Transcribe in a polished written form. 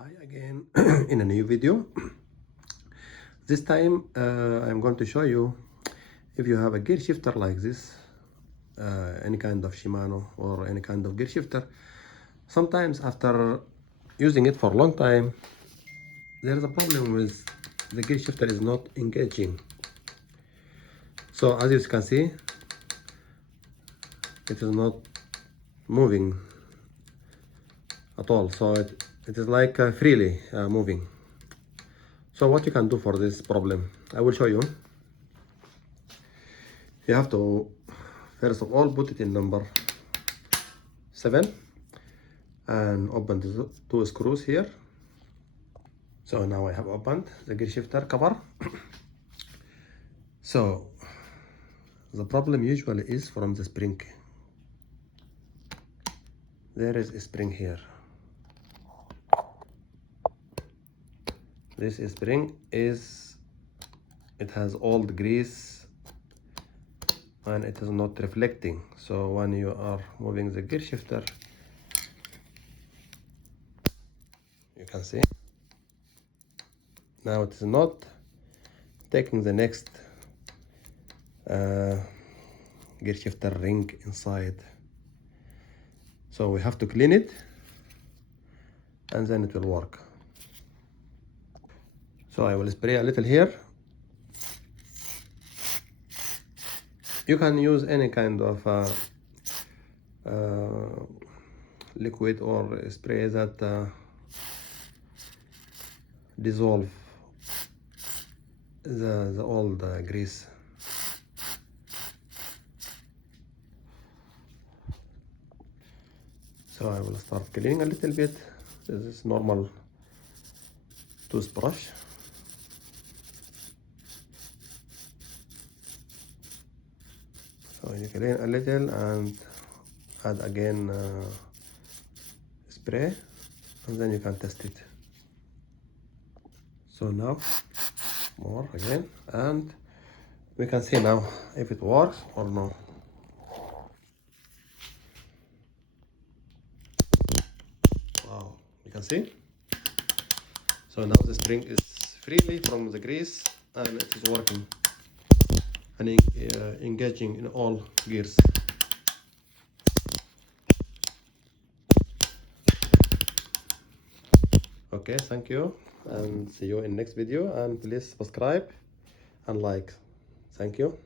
Hi again in a new video. This time I'm going to show you if you have a gear shifter like this, any kind of Shimano or any kind of gear shifter. Sometimes after using it for a long time, there is a problem with the gear shifter is not engaging. So as you can see, it is not moving at all. So it is like freely moving. So what you can do for this problem, I will show you. You have to first of all put it in number 7 and open the two screws here. So now I have opened the gear shifter cover. So the problem usually is from the spring. There is a spring here. This spring it has old grease and it is not reflecting. So when you are moving the gear shifter, you can see now it is not taking the next gear shifter ring inside. So we have to clean it and then it will work. So I will spray a little here. You can use any kind of liquid or spray that dissolve the old grease. So I will start cleaning a little bit. This is normal toothbrush. So you clean a little and add again spray, and then you can test it. So now more again, and we can see now if it works or no. Wow, you can see. So now the spring is freely from the grease and it is working and engaging in all gears. Okay, thank you and see you in next video, and please subscribe and like. Thank you.